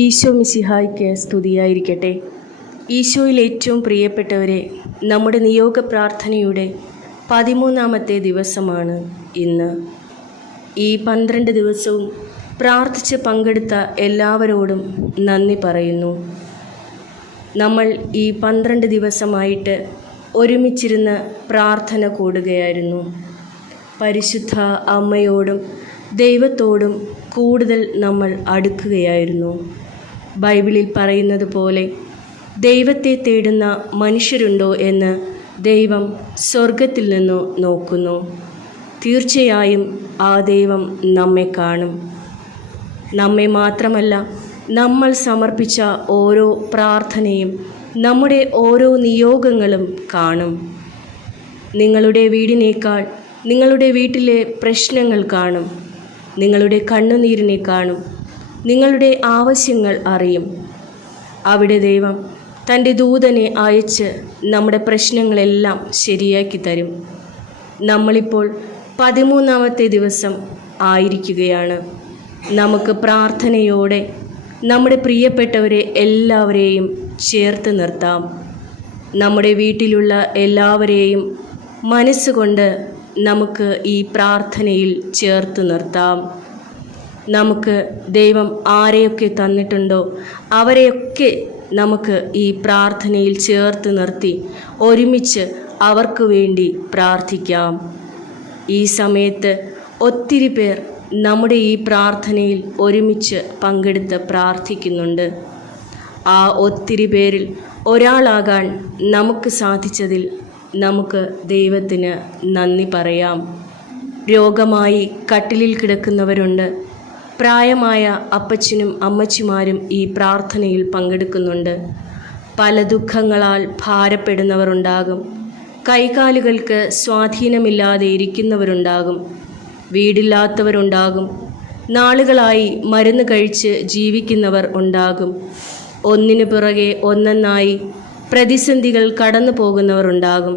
ഈശോ മിശിഹായ്ക്ക് സ്തുതിയായിരിക്കട്ടെ. ഈശോയിൽ ഏറ്റവും പ്രിയപ്പെട്ടവരെ, നമ്മുടെ നിയോഗ പ്രാർത്ഥനയുടെ 13ാമത്തെ ദിവസമാണ് ഇന്ന്. ഈ 12 ദിവസവും പ്രാർത്ഥിച്ച് പങ്കെടുത്ത എല്ലാവരോടും നന്ദി പറയുന്നു. നമ്മൾ ഈ 12 ദിവസമായിട്ട് ഒരുമിച്ചിരുന്ന് പ്രാർത്ഥന കൂടുകയായിരുന്നു. പരിശുദ്ധ അമ്മയോടും ദൈവത്തോടും കൂടുതൽ നമ്മൾ അടുക്കുകയായിരുന്നു. ബൈബിളിൽ പറയുന്നത് പോലെ ദൈവത്തെ തേടുന്ന മനുഷ്യരുണ്ടോ എന്ന് ദൈവം സ്വർഗത്തിൽ നിന്ന് നോക്കുന്നു. തീർച്ചയായും ആ ദൈവം നമ്മെ കാണും. നമ്മെ മാത്രമല്ല, നമ്മൾ സമർപ്പിച്ച ഓരോ പ്രാർത്ഥനയും, നമ്മുടെ ഓരോ നിയോഗങ്ങളും കാണും. നിങ്ങളുടെ വീടിനേക്കാൾ നിങ്ങളുടെ വീട്ടിലെ പ്രശ്നങ്ങൾ കാണും. നിങ്ങളുടെ കണ്ണുനീരിനെ കാണും. നിങ്ങളുടെ ആവശ്യങ്ങൾ അറിയും. അവിടെ ദൈവം തൻ്റെ ദൂതനെ അയച്ച് നമ്മുടെ പ്രശ്നങ്ങളെല്ലാം ശരിയാക്കി തരും. നമ്മളിപ്പോൾ 13ാമത്തെ ദിവസം ആയിരിക്കുകയാണ്. നമുക്ക് പ്രാർത്ഥനയോടെ നമ്മുടെ പ്രിയപ്പെട്ടവരെ എല്ലാവരെയും ചേർത്ത് നിർത്താം. നമ്മുടെ വീട്ടിലുള്ള എല്ലാവരെയും മനസ്സുകൊണ്ട് നമുക്ക് ഈ പ്രാർത്ഥനയിൽ ചേർത്ത് നിർത്താം. നമുക്ക് ദൈവം ആരെയൊക്കെ തന്നിട്ടുണ്ടോ അവരെയൊക്കെ നമുക്ക് ഈ പ്രാർത്ഥനയിൽ ചേർത്ത് നിർത്തി ഒരുമിച്ച് അവർക്ക് വേണ്ടി പ്രാർത്ഥിക്കാം. ഈ സമയത്ത് ഒത്തിരി പേർ നമ്മുടെ ഈ പ്രാർത്ഥനയിൽ ഒരുമിച്ച് പങ്കെടുത്ത് പ്രാർത്ഥിക്കുന്നുണ്ട്. ആ ഒത്തിരി പേരിൽ ഒരാളാകാൻ നമുക്ക് സാധിച്ചതിൽ നമുക്ക് ദൈവത്തിന് നന്ദി പറയാം. രോഗമായി കട്ടിലിൽ കിടക്കുന്നവരുണ്ട്. പ്രായമായ അപ്പച്ചനും അമ്മച്ചിമാരും ഈ പ്രാർത്ഥനയിൽ പങ്കെടുക്കുന്നുണ്ട്. പല ദുഃഖങ്ങളാൽ ഭാരപ്പെടുന്നവരുണ്ടാകും. കൈകാലുകൾക്ക് സ്വാധീനമില്ലാതെ ഇരിക്കുന്നവരുണ്ടാകും. വീടില്ലാത്തവരുണ്ടാകും. നാളുകളായി മരുന്ന് കഴിച്ച് ജീവിക്കുന്നവർ ഉണ്ടാകും. ഒന്നിനു പുറകെ ഒന്നെന്നായി പ്രതിസന്ധികൾ കടന്നു പോകുന്നവർ ഉണ്ടാകും.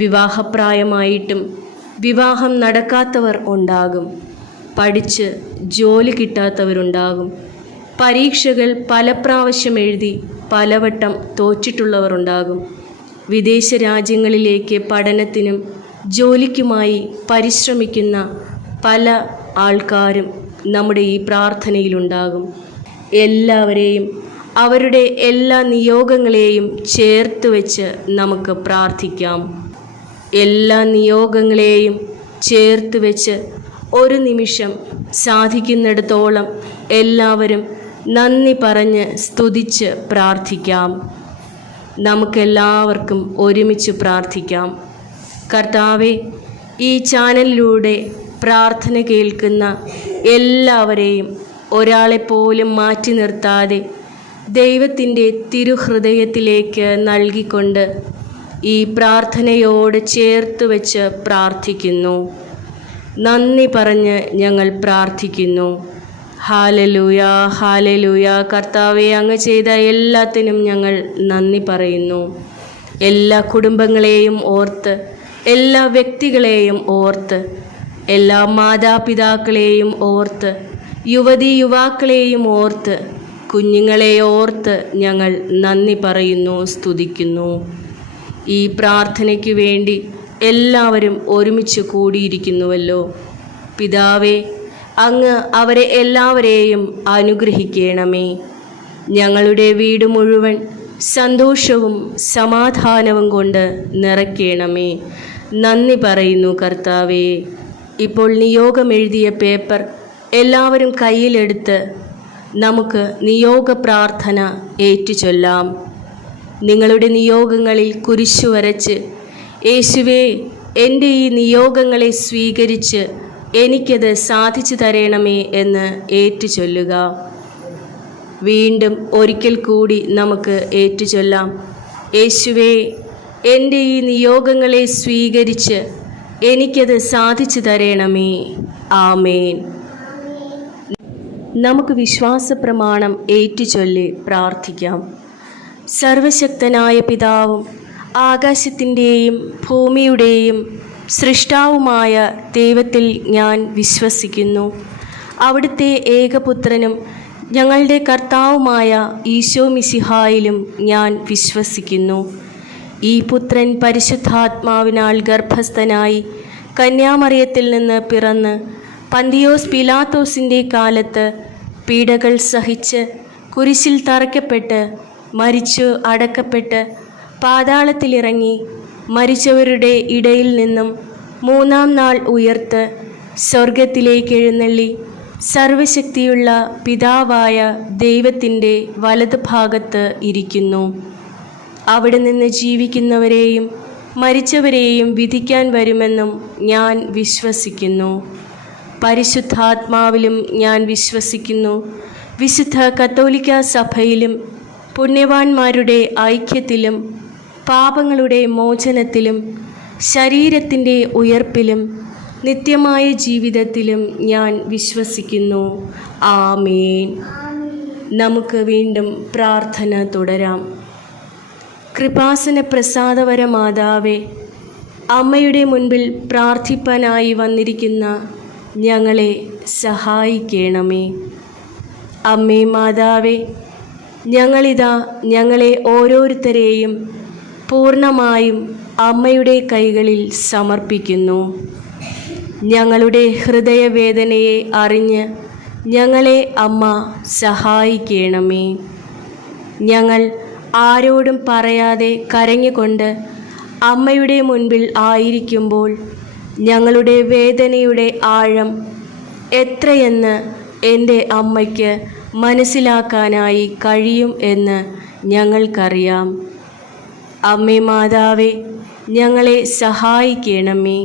വിവാഹപ്രായമായിട്ടും വിവാഹം നടക്കാത്തവർ ഉണ്ടാകും. പഠിച്ച് ജോലി കിട്ടാത്തവരുണ്ടാകും. പരീക്ഷകൾ പല പ്രാവശ്യം എഴുതി പലവട്ടം തോറ്റിട്ടുള്ളവർ ഉണ്ടാകും. വിദേശ രാജ്യങ്ങളിലേക്ക് പഠനത്തിനും ജോലിക്കുമായി പരിശ്രമിക്കുന്ന പല ആൾക്കാരും നമ്മുടെ ഈ പ്രാർത്ഥനയിലുണ്ടാകും. എല്ലാവരെയും, അവരുടെ എല്ലാ നിയോഗങ്ങളെയും ചേർത്ത് വെച്ച് നമുക്ക് പ്രാർത്ഥിക്കാം. എല്ലാ നിയോഗങ്ങളെയും ചേർത്ത് വെച്ച് ഒരു നിമിഷം സാധിക്കുന്നിടത്തോളം എല്ലാവരും നന്ദി പറഞ്ഞ് സ്തുതിച്ച് പ്രാർത്ഥിക്കാം. നമുക്കെല്ലാവർക്കും ഒരുമിച്ച് പ്രാർത്ഥിക്കാം. കർത്താവേ, ഈ ചാനലിലൂടെ പ്രാർത്ഥന കേൾക്കുന്ന എല്ലാവരെയും ഒരാളെപ്പോലും മാറ്റി നിർത്താതെ ദൈവത്തിൻ്റെ തിരുഹൃദയത്തിലേക്ക് നൽകിക്കൊണ്ട് ഈ പ്രാർത്ഥനയോട് ചേർത്ത് വെച്ച് പ്രാർത്ഥിക്കുന്നു. നന്ദി പറഞ്ഞ് ഞങ്ങൾ പ്രാർത്ഥിക്കുന്നു. Hallelujah, hallelujah. കർത്താവേ, അങ്ങ് ചെയ്ത എല്ലാത്തിനും ഞങ്ങൾ നന്ദി പറയുന്നു. എല്ലാ കുടുംബങ്ങളെയും ഓർത്ത്, എല്ലാ വ്യക്തികളെയും ഓർത്ത്, എല്ലാ മാതാപിതാക്കളെയും ഓർത്ത്, യുവതി യുവാക്കളെയും ഓർത്ത്, കുഞ്ഞുങ്ങളെ ഓർത്ത് ഞങ്ങൾ നന്ദി പറയുന്നു, സ്തുതിക്കുന്നു. ഈ പ്രാർത്ഥനയ്ക്ക് വേണ്ടി എല്ലാവരും ഒരുമിച്ച് കൂടിയിരിക്കുന്നുവല്ലോ. പിതാവേ, അങ്ങ് അവരെ എല്ലാവരെയും അനുഗ്രഹിക്കണമേ. ഞങ്ങളുടെ വീട് മുഴുവൻ സന്തോഷവും സമാധാനവും കൊണ്ട് നിറയ്ക്കണമേ. നന്ദി പറയുന്നു കർത്താവേ. ഇപ്പോൾ നിയോഗമെഴുതിയ പേപ്പർ എല്ലാവരും കയ്യിലെടുത്ത് നമുക്ക് നിയോഗ പ്രാർത്ഥന ഏറ്റുചൊല്ലാം. നിങ്ങളുടെ നിയോഗങ്ങളിൽ കുരിശു വരച്ച്, യേശുവേ, എൻ്റെ ഈ നിയോഗങ്ങളെ സ്വീകരിച്ച് എനിക്കത് സാധിച്ചു തരണമേ എന്ന് ഏറ്റുചൊല്ലുക. വീണ്ടും ഒരിക്കൽ കൂടി നമുക്ക് ഏറ്റുചൊല്ലാം. യേശുവേ, എൻ്റെ ഈ നിയോഗങ്ങളെ സ്വീകരിച്ച് എനിക്കത് സാധിച്ചു തരണമേ. ആമേൻ. നമുക്ക് വിശ്വാസപ്രമാണം ഏറ്റുചൊല്ലി പ്രാർത്ഥിക്കാം. സർവശക്തനായ പിതാവും ആകാശത്തിൻ്റെയും ഭൂമിയുടെയും സൃഷ്ടാവുമായ ദൈവത്തിൽ ഞാൻ വിശ്വസിക്കുന്നു. അവിടുത്തെ ഏകപുത്രനും ഞങ്ങളുടെ കർത്താവുമായ ഈശോ മിശിഹായിലും ഞാൻ വിശ്വസിക്കുന്നു. ഈ പുത്രൻ പരിശുദ്ധാത്മാവിനാൽ ഗർഭസ്ഥനായി കന്യാമറിയത്തിൽ നിന്ന് പിറന്ന് പന്തിയോസ് പീലാത്തോസിൻ്റെ കാലത്ത് പീഡകൾ സഹിച്ച് കുരിശിൽ തറയ്ക്കപ്പെട്ട് മരിച്ചു അടക്കപ്പെട്ട് പാതാളത്തിലിറങ്ങി മരിച്ചവരുടെ ഇടയിൽ നിന്നും മൂന്നാം നാൾ ഉയർത്ത് സ്വർഗത്തിലേക്ക് എഴുന്നള്ളി സർവശക്തിയുള്ള പിതാവായ ദൈവത്തിൻ്റെ വലതുഭാഗത്ത് ഇരിക്കുന്നു. അവിടെ നിന്ന് ജീവിക്കുന്നവരെയും മരിച്ചവരെയും വിധിക്കാൻ വരുമെന്നും ഞാൻ വിശ്വസിക്കുന്നു. പരിശുദ്ധാത്മാവിലും ഞാൻ വിശ്വസിക്കുന്നു. വിശുദ്ധ കത്തോലിക്ക സഭയിലും പുണ്യവാന്മാരുടെ ഐക്യത്തിലും പാപങ്ങളുടെ മോചനത്തിലും ശരീരത്തിൻ്റെ ഉയർപ്പിലും നിത്യമായ ജീവിതത്തിലും ഞാൻ വിശ്വസിക്കുന്നു. ആമേൻ. നമുക്ക് വീണ്ടും പ്രാർത്ഥന തുടരാം. കൃപാസന പ്രസാദവര മാതാവേ, അമ്മയുടെ മുൻപിൽ പ്രാർത്ഥിപ്പാനായി വന്നിരിക്കുന്ന ഞങ്ങളെ സഹായിക്കണമേ. അമ്മേ മാതാവേ, ഞങ്ങളിതാ ഞങ്ങളെ ഓരോരുത്തരെയും പൂർണ്ണമായും അമ്മയുടെ കൈകളിൽ സമർപ്പിക്കുന്നു. ഞങ്ങളുടെ ഹൃദയവേദനയെ അറിഞ്ഞ് ഞങ്ങളെ അമ്മ സഹായിക്കണമേ. ഞങ്ങൾ ആരോടും പറയാതെ കരഞ്ഞുകൊണ്ട് അമ്മയുടെ മുൻപിൽ ആയിരിക്കുമ്പോൾ ഞങ്ങളുടെ വേദനയുടെ ആഴം എത്രയെന്ന് എൻ്റെ അമ്മയ്ക്ക് മനസ്സിലാക്കാനായി കഴിയും എന്ന് ഞങ്ങൾക്കറിയാം. അമ്മേ മാതാവേ, ഞങ്ങളെ സഹായിക്കണമേ.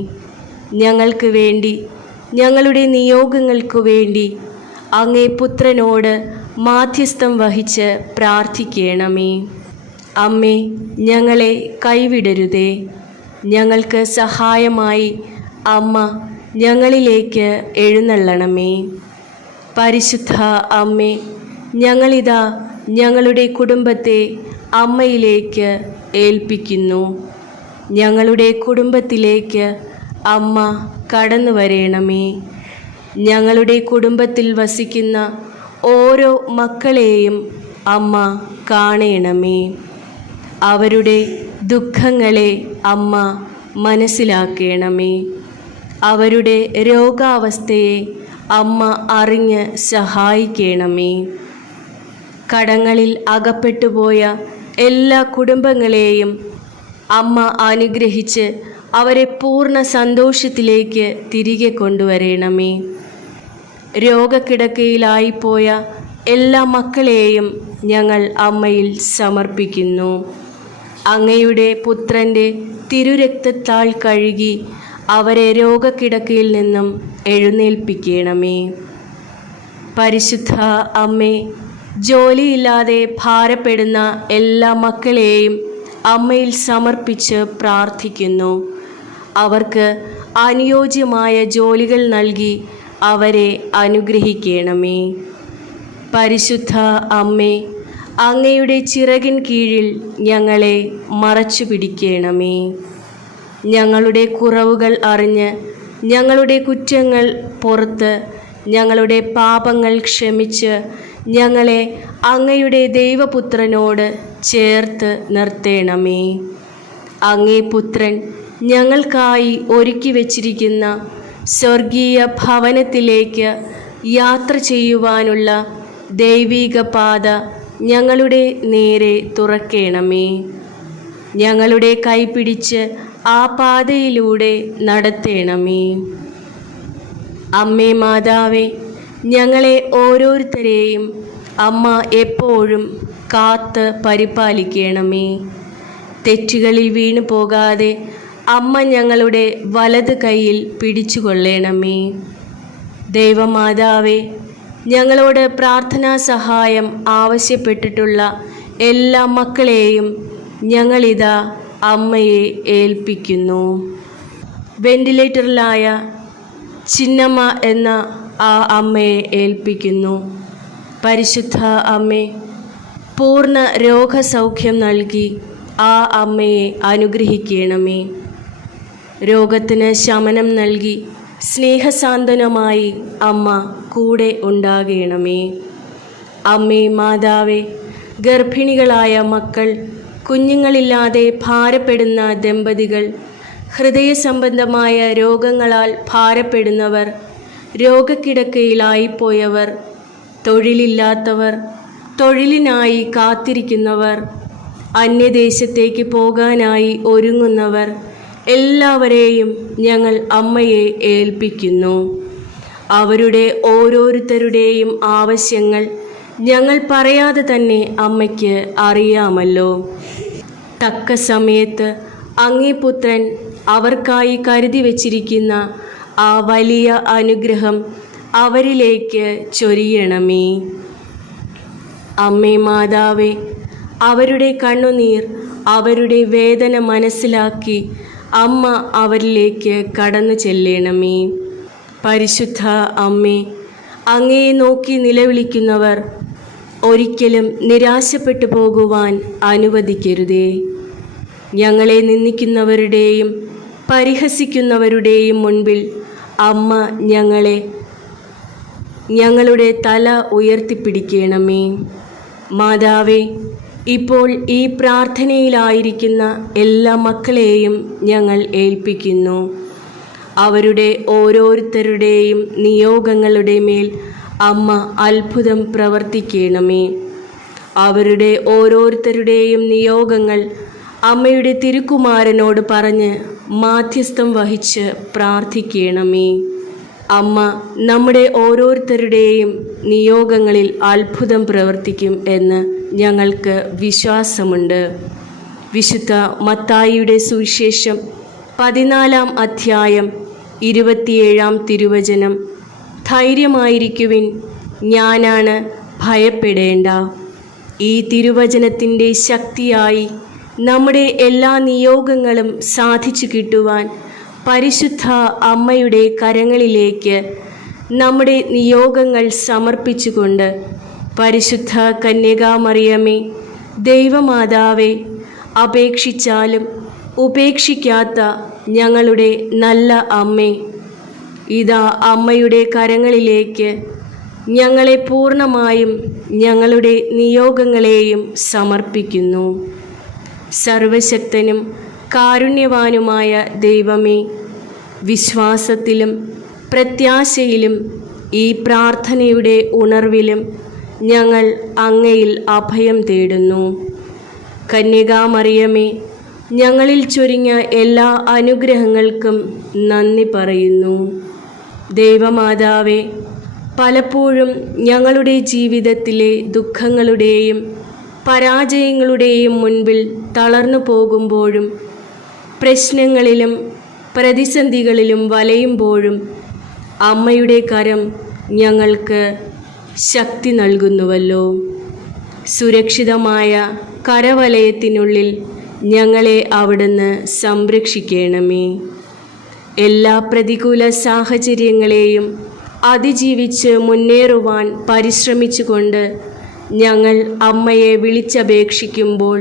ഞങ്ങൾക്ക് വേണ്ടി, ഞങ്ങളുടെ നിയോഗങ്ങൾക്ക് വേണ്ടി അങ്ങേ പുത്രനോട് മാധ്യസ്ഥം വഹിച്ച് പ്രാർത്ഥിക്കണമേ. അമ്മേ, ഞങ്ങളെ കൈവിടരുതേ. ഞങ്ങൾക്ക് സഹായമായി അമ്മ ഞങ്ങളിലേക്ക് എഴുന്നള്ളണമേ. പരിശുദ്ധ അമ്മേ, ഞങ്ങളിതാ ഞങ്ങളുടെ കുടുംബത്തെ അമ്മയിലേക്ക് ഏൽപ്പിക്കുന്നു. ഞങ്ങളുടെ കുടുംബത്തിലേക്ക് അമ്മ കടന്നു വരേണമേ. ഞങ്ങളുടെ കുടുംബത്തിൽ വസിക്കുന്ന ഓരോ മക്കളെയും അമ്മ കാണണമേ. അവരുടെ ദുഃഖങ്ങളെ അമ്മ മനസ്സിലാക്കണമേ. അവരുടെ രോഗാവസ്ഥയെ അമ്മ അറിഞ്ഞ് സഹായിക്കണമേ. കടങ്ങളിൽ അകപ്പെട്ടുപോയ എല്ലാ കുടുംബങ്ങളെയും അമ്മ അനുഗ്രഹിച്ച് അവരെ പൂർണ്ണ സന്തോഷത്തിലേക്ക് തിരികെ കൊണ്ടുവരണമേ. രോഗക്കിടക്കയിലായിപ്പോയ എല്ലാ മക്കളെയും ഞങ്ങൾ അമ്മയിൽ സമർപ്പിക്കുന്നു. അങ്ങയുടെ പുത്രൻ്റെ തിരുരക്തത്താൽ കഴുകി അവരെ രോഗക്കിടക്കയിൽ നിന്നും എഴുന്നേൽപ്പിക്കണമേ. പരിശുദ്ധ അമ്മേ, ജോലിയില്ലാതെ ഭാരപ്പെടുന്ന എല്ലാ മക്കളെയും അമ്മയിൽ സമർപ്പിച്ച് പ്രാർത്ഥിക്കുന്നു. അവർക്ക് അനുയോജ്യമായ ജോലികൾ നൽകി അവരെ അനുഗ്രഹിക്കണമേ. പരിശുദ്ധ അമ്മേ, അങ്ങയുടെ ചിറകിൻ കീഴിൽ ഞങ്ങളെ മറച്ചു പിടിക്കണമേ. ഞങ്ങളുടെ കുറവുകൾ അറിഞ്ഞ് ഞങ്ങളുടെ കുറ്റങ്ങൾ പുറത്ത് ഞങ്ങളുടെ പാപങ്ങൾ ക്ഷമിച്ച് ഞങ്ങളെ അങ്ങയുടെ ദൈവപുത്രനോട് ചേർത്ത് നിർത്തണമേ. അങ്ങേ പുത്രൻ ഞങ്ങൾക്കായി ഒരുക്കി വച്ചിരിക്കുന്ന സ്വർഗീയ ഭവനത്തിലേക്ക് യാത്ര ചെയ്യുവാനുള്ള ദൈവിക പാത ഞങ്ങളുടെ നേരെ തുറക്കണമേ. ഞങ്ങളുടെ കൈപിടിച്ച് ആ പാതയിലൂടെ നടത്തണമേ. അമ്മേ മാതാവേ, ഞങ്ങളെ ഓരോരുത്തരെയും അമ്മ എപ്പോഴും കാത്ത് പരിപാലിക്കണമേ. തെറ്റുകളിൽ വീണു പോകാതെ അമ്മ ഞങ്ങളുടെ വലത് കൈയിൽ പിടിച്ചുകൊള്ളണമേ. ദൈവമാതാവേ, ഞങ്ങളോട് പ്രാർത്ഥനാ സഹായം ആവശ്യപ്പെട്ടിട്ടുള്ള എല്ലാ മക്കളെയും ഞങ്ങളിതാ അമ്മയെ ഏൽപ്പിക്കുന്നു. വെന്റിലേറ്ററിലായ ചിന്നമ്മ എന്ന ആ അമ്മയെ ഏൽപ്പിക്കുന്നു. പരിശുദ്ധ അമ്മേ, പൂർണ്ണ രോഗസൗഖ്യം നൽകി ആ അമ്മയെ അനുഗ്രഹിക്കണമേ. രോഗത്തിന് ശമനം നൽകി സ്നേഹസാന്ത്വനമായി അമ്മ കൂടെ ഉണ്ടാകണമേ. അമ്മേ മാതാവേ, ഗർഭിണികളായ മക്കൾ, കുഞ്ഞുങ്ങളില്ലാതെ ഭാരപ്പെടുന്ന ദമ്പതികൾ, ഹൃദയ സംബന്ധമായ രോഗങ്ങളാൽ ഭാരപ്പെടുന്നവർ, രോഗക്കിടക്കയിലായിപ്പോയവർ, തൊഴിലില്ലാത്തവർ, തൊഴിലിനായി കാത്തിരിക്കുന്നവർ, അന്യദേശത്തേക്ക് പോകാനായി ഒരുങ്ങുന്നവർ, എല്ലാവരെയും ഞങ്ങൾ അമ്മയെ ഏൽപ്പിക്കുന്നു. അവരുടെ ഓരോരുത്തരുടെയും ആവശ്യങ്ങൾ ഞങ്ങൾ പറയാതെ തന്നെ അമ്മയ്ക്ക് അറിയാമല്ലോ. തക്ക സമയത്ത് അങ്ങേ പുത്രൻ അവർക്കായി കരുതി വച്ചിരിക്കുന്ന ആ വലിയ അനുഗ്രഹം അവരിലേക്ക് ചൊരിയണമേ. അമ്മേ മാതാവേ, അവരുടെ കണ്ണുനീർ, അവരുടെ വേദന മനസ്സിലാക്കി അമ്മ അവരിലേക്ക് കടന്നു ചെല്ലണമേ. പരിശുദ്ധ അമ്മേ, അങ്ങയെ നോക്കി നിലവിളിക്കുന്നവർ ഒരിക്കലും നിരാശപ്പെട്ടു പോകുവാൻ അനുവദിക്കരുതേ. ഞങ്ങളെ നിന്ദിക്കുന്നവരുടെയും പരിഹസിക്കുന്നവരുടെയും മുൻപിൽ അമ്മ ഞങ്ങളുടെ തല ഉയർത്തിപ്പിടിക്കണമേ. മാതാവേ, ഇപ്പോൾ ഈ പ്രാർത്ഥനയിലായിരിക്കുന്ന എല്ലാ മക്കളെയും ഞങ്ങൾ ഏൽപ്പിക്കുന്നു. അവരുടെ ഓരോരുത്തരുടെയും നിയോഗങ്ങളുടെ മേൽ അമ്മ അത്ഭുതം പ്രവർത്തിക്കണമേ. അവരുടെ ഓരോരുത്തരുടെയും നിയോഗങ്ങൾ അമ്മയുടെ തിരുക്കുമാരനോട് പറഞ്ഞ് മാധ്യസ്ഥം വഹിച്ച് പ്രാർത്ഥിക്കണമേ. അമ്മ നമ്മുടെ ഓരോരുത്തരുടെയും നിയോഗങ്ങളിൽ അത്ഭുതം പ്രവർത്തിക്കും എന്ന് ഞങ്ങൾക്ക് വിശ്വാസമുണ്ട്. വിശുദ്ധ മത്തായിയുടെ സുവിശേഷം 14-ാം അധ്യായം 27-ാം തിരുവചനം: ധൈര്യമായിരിക്കുവിൻ, ഞാനാണ്, ഭയപ്പെടേണ്ട. ഈ തിരുവചനത്തിൻ്റെ ശക്തിയായി നമ്മുടെ എല്ലാ നിയോഗങ്ങളും സാധിച്ചു കിട്ടുവാൻ പരിശുദ്ധ അമ്മയുടെ കരങ്ങളിലേക്ക് നമ്മുടെ നിയോഗങ്ങൾ സമർപ്പിച്ചുകൊണ്ട് പരിശുദ്ധ കന്യകാമറിയമേ, ദൈവമാതാവേ, അപേക്ഷിച്ചാലും ഉപേക്ഷിക്കാത്ത ഞങ്ങളുടെ നല്ല അമ്മേ, ഇതാ അമ്മയുടെ കരങ്ങളിലേക്ക് ഞങ്ങളെ പൂർണ്ണമായും ഞങ്ങളുടെ നിയോഗങ്ങളെയും സമർപ്പിക്കുന്നു. സർവശക്തനും കാരുണ്യവാനുമായ ദൈവമേ, വിശ്വാസത്തിലും പ്രത്യാശയിലും ഈ പ്രാർത്ഥനയുടെ ഉണർവിലും ഞങ്ങൾ അങ്ങയിൽ അഭയം തേടുന്നു. കന്യകാമറിയമേ, ഞങ്ങളിൽ ചൊരിഞ്ഞ എല്ലാ അനുഗ്രഹങ്ങൾക്കും നന്ദി പറയുന്നു. ദൈവമാതാവേ, പലപ്പോഴും ഞങ്ങളുടെ ജീവിതത്തിലെ ദുഃഖങ്ങളുടെയും പരാജയങ്ങളുടെയും മുൻപിൽ തളർന്നു പോകുമ്പോഴും പ്രശ്നങ്ങളിലും പ്രതിസന്ധികളിലും വലയുമ്പോഴും അമ്മയുടെ കരം ഞങ്ങൾക്ക് ശക്തി നൽകുന്നുവല്ലോ. സുരക്ഷിതമായ കരവലയത്തിനുള്ളിൽ ഞങ്ങളെ അവിടുന്ന് സംരക്ഷിക്കണമേ. എല്ലാ പ്രതികൂല സാഹചര്യങ്ങളെയും അതിജീവിച്ച് മുന്നേറുവാൻ പരിശ്രമിച്ചുകൊണ്ട് ഞങ്ങൾ അമ്മയെ വിളിച്ചപേക്ഷിക്കുമ്പോൾ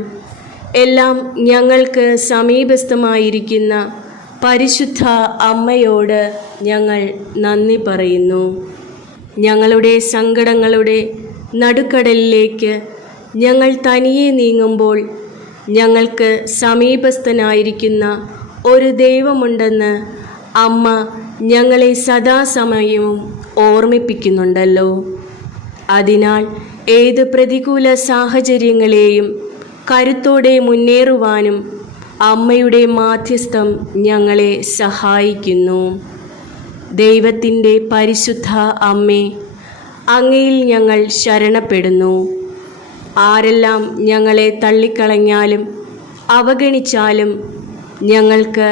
എല്ലാം ഞങ്ങൾക്ക് സമീപസ്ഥമായിരിക്കുന്ന പരിശുദ്ധ അമ്മയോട് ഞങ്ങൾ നന്ദി പറയുന്നു. ഞങ്ങളുടെ സങ്കടങ്ങളുടെ നടുക്കടലിലേക്ക് ഞങ്ങൾ തനിയെ നീങ്ങുമ്പോൾ ഞങ്ങൾക്ക് സമീപസ്ഥനായിരിക്കുന്ന ഒരു ദൈവമുണ്ടെന്ന് അമ്മ ഞങ്ങളെ സദാസമയവും ഓർമ്മിപ്പിക്കുന്നുണ്ടല്ലോ. അതിനാൽ ഏത് പ്രതികൂല സാഹചര്യങ്ങളെയും കരുത്തോടെ മുന്നേറുവാനും അമ്മയുടെ മാധ്യസ്ഥം ഞങ്ങളെ സഹായിക്കുന്നു. ദൈവത്തിൻ്റെ പരിശുദ്ധ അമ്മേ, അങ്ങയിൽ ഞങ്ങൾ ശരണപ്പെടുന്നു. ആരെല്ലാം ഞങ്ങളെ തള്ളിക്കളഞ്ഞാലും അവഗണിച്ചാലും ഞങ്ങൾക്ക്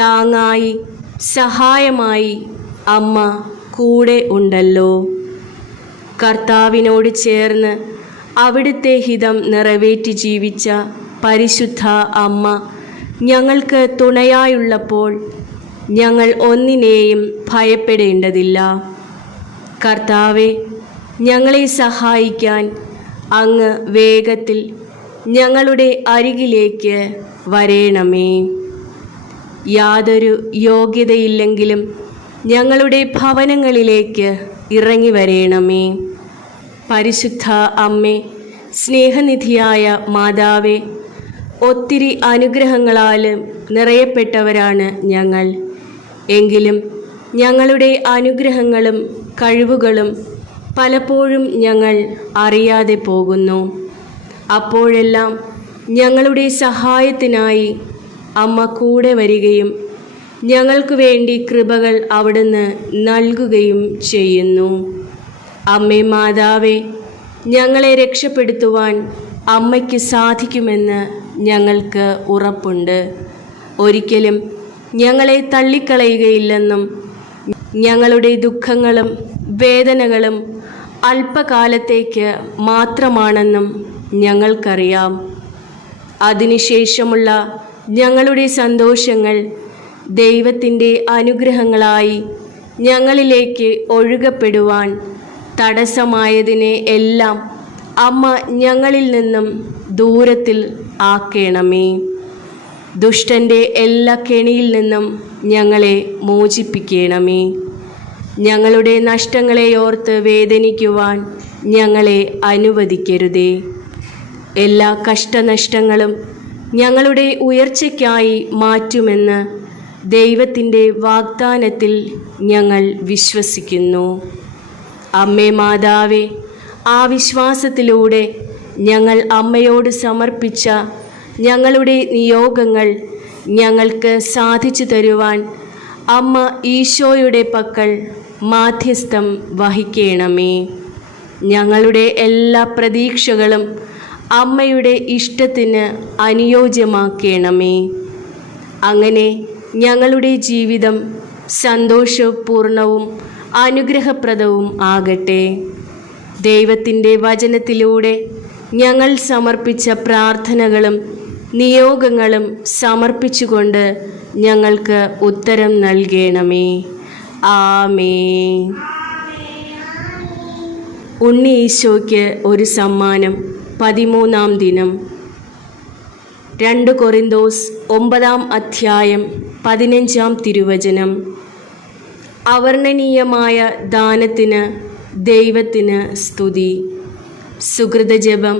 താങ്ങായി സഹായമായി അമ്മ കൂടെ ഉണ്ടല്ലോ. കർത്താവിനോട് ചേർന്ന് അവിടുത്തെ ഹിതം നിറവേറ്റി ജീവിച്ച പരിശുദ്ധ അമ്മ ഞങ്ങൾക്ക് തുണയായുള്ളപ്പോൾ ഞങ്ങൾ ഒന്നിനെയും ഭയപ്പെടേണ്ടതില്ല. കർത്താവെ, ഞങ്ങളെ സഹായിക്കാൻ അങ്ങ് വേഗത്തിൽ ഞങ്ങളുടെ അരികിലേക്ക് വരേണമേ. യാതൊരു യോഗ്യതയില്ലെങ്കിലും ഞങ്ങളുടെ ഭവനങ്ങളിലേക്ക് ഇറങ്ങി വരേണമേ. പരിശുദ്ധ അമ്മേ, സ്നേഹനിധിയായ മാതാവേ, ഒത്തിരി അനുഗ്രഹങ്ങളാലും നിറയപ്പെട്ടവരാണ് ഞങ്ങൾ. എങ്കിലും ഞങ്ങളുടെ അനുഗ്രഹങ്ങളും കഴിവുകളും പലപ്പോഴും ഞങ്ങൾ അറിയാതെ പോകുന്നു. അപ്പോഴെല്ലാം ഞങ്ങളുടെ സഹായത്തിനായി അമ്മ കൂടെ വരികയും ഞങ്ങൾക്ക് വേണ്ടി കൃപകൾ അവിടുന്ന് നൽകുകയും ചെയ്യുന്നു. അമ്മേ മാതാവേ, ഞങ്ങളെ രക്ഷപ്പെടുത്തുവാൻ അമ്മയ്ക്ക് സാധിക്കുമെന്ന് ഞങ്ങൾക്ക് ഉറപ്പുണ്ട്. ഒരിക്കലും ഞങ്ങളെ തള്ളിക്കളയുകയില്ലെന്നും ഞങ്ങളുടെ ദുഃഖങ്ങളും വേദനകളും അല്പകാലത്തേക്ക് മാത്രമാണെന്നും ഞങ്ങൾക്കറിയാം. അതിനുശേഷമുള്ള ഞങ്ങളുടെ സന്തോഷങ്ങൾ ദൈവത്തിൻ്റെ അനുഗ്രഹങ്ങളായി ഞങ്ങളിലേക്ക് ഒഴുകപ്പെടുവാൻ തടസ്സമായതിനെ എല്ലാം അമ്മ ഞങ്ങളിൽ നിന്നും ദൂരത്തിൽ ആക്കേണമേ. ദുഷ്ടൻ്റെ എല്ലാ കെണിയിൽ നിന്നും ഞങ്ങളെ മോചിപ്പിക്കണമേ. ഞങ്ങളുടെ നഷ്ടങ്ങളെ ഓർത്ത് വേദനിക്കുവാൻ ഞങ്ങളെ അനുവദിക്കരുതേ. എല്ലാ കഷ്ടനഷ്ടങ്ങളും ഞങ്ങളുടെ ഉയർച്ചയ്ക്കായി മാറ്റുമെന്ന് ദൈവത്തിൻ്റെ വാഗ്ദാനത്തിൽ ഞങ്ങൾ വിശ്വസിക്കുന്നു. അമ്മേ മാതാവേ, ആ വിശ്വാസത്തിലൂടെ ഞങ്ങൾ അമ്മയോട് സമർപ്പിച്ച ഞങ്ങളുടെ നിയോഗങ്ങൾ ഞങ്ങൾക്ക് സാധിച്ചു തരുവാൻ അമ്മ ഈശോയുടെ പക്കൽ മാധ്യസ്ഥം വഹിക്കണമേ. ഞങ്ങളുടെ എല്ലാ പ്രതീക്ഷകളും അമ്മയുടെ ഇഷ്ടത്തിന് അനുയോജ്യമാക്കണമേ. അങ്ങനെ ഞങ്ങളുടെ ജീവിതം സന്തോഷപൂർണവും അനുഗ്രഹപ്രദവും ആകട്ടെ. ദൈവത്തിൻ്റെ വചനത്തിലൂടെ ഞങ്ങൾ സമർപ്പിച്ച പ്രാർത്ഥനകളും നിയോഗങ്ങളും സമർപ്പിച്ചുകൊണ്ട് ഞങ്ങൾക്ക് ഉത്തരം നൽകണമേ. ആമേൻ. ഉണ്ണി ഈശോയ്ക്ക് ഒരു സമ്മാനം. 13-ാം ദിനം. 2 കൊറിന്തോസ് 9-ാം അധ്യായം 15-ാം തിരുവചനം. അവർണ്ണനീയമായ ദാനത്തിന് ദൈവത്തിന് സ്തുതി. സുകൃതജപം.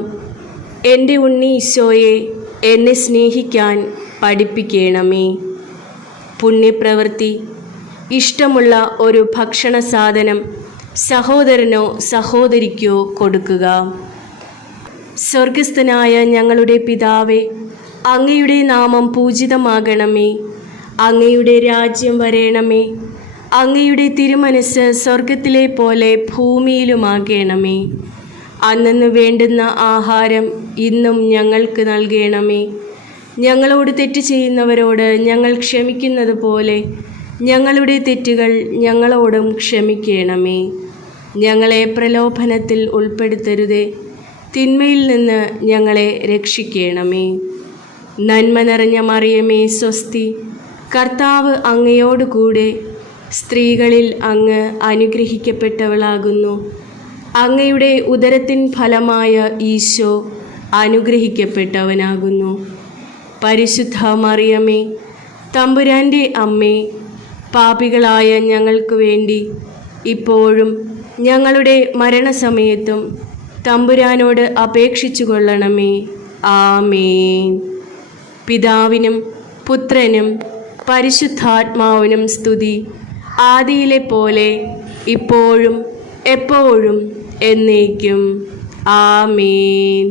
എൻ്റെ ഉണ്ണി ഈശോയെ എന്നെ സ്നേഹിക്കാൻ പഠിപ്പിക്കണമേ. പുണ്യപ്രവൃത്തി. ഇഷ്ടമുള്ള ഒരു ഭക്ഷണ സാധനം സഹോദരനോ സഹോദരിക്കോ കൊടുക്കുക. സ്വർഗസ്ഥനായ ഞങ്ങളുടെ പിതാവേ, അങ്ങയുടെ നാമം പൂജിതമാകണമേ. അങ്ങയുടെ രാജ്യം വരേണമേ. അങ്ങയുടെ തിരുമനസ് സ്വർഗത്തിലെ പോലെ ഭൂമിയിലുമാകണമേ. അന്നന്ന് വേണ്ടുന്ന ആഹാരം ഇന്നും ഞങ്ങൾക്ക് നൽകണമേ. ഞങ്ങളോട് തെറ്റ് ചെയ്യുന്നവരോട് ഞങ്ങൾ ക്ഷമിക്കുന്നത് പോലെ ഞങ്ങളുടെ തെറ്റുകൾ ഞങ്ങളോടും ക്ഷമിക്കണമേ. ഞങ്ങളെ പ്രലോഭനത്തിൽ ഉൾപ്പെടുത്തരുതേ, തിന്മയിൽ നിന്ന് ഞങ്ങളെ രക്ഷിക്കണമേ. നന്മ നിറഞ്ഞ മറിയമേ സ്വസ്തി, കർത്താവ് അങ്ങയോടുകൂടെ സ്ത്രീകളിൽ അങ്ങ് അനുഗ്രഹിക്കപ്പെട്ടവളാകുന്നു. അങ്ങയുടെ ഉദരത്തിൻ ഫലമായ ഈശോ അനുഗ്രഹിക്കപ്പെട്ടവനാകുന്നു. പരിശുദ്ധ മറിയമേ, തമ്പുരാൻ്റെ അമ്മേ, പാപികളായ ഞങ്ങൾക്ക് വേണ്ടി ഇപ്പോഴും ഞങ്ങളുടെ മരണസമയത്തും തമ്പുരാനോട് അപേക്ഷിച്ചു കൊള്ളണമേ. ആമേൻ. പിതാവിനും പുത്രനും പരിശുദ്ധാത്മാവിനും സ്തുതി, ആദിയിലെ പോലെ ഇപ്പോഴും എപ്പോഴും എന്നേക്കും. ആമേൻ.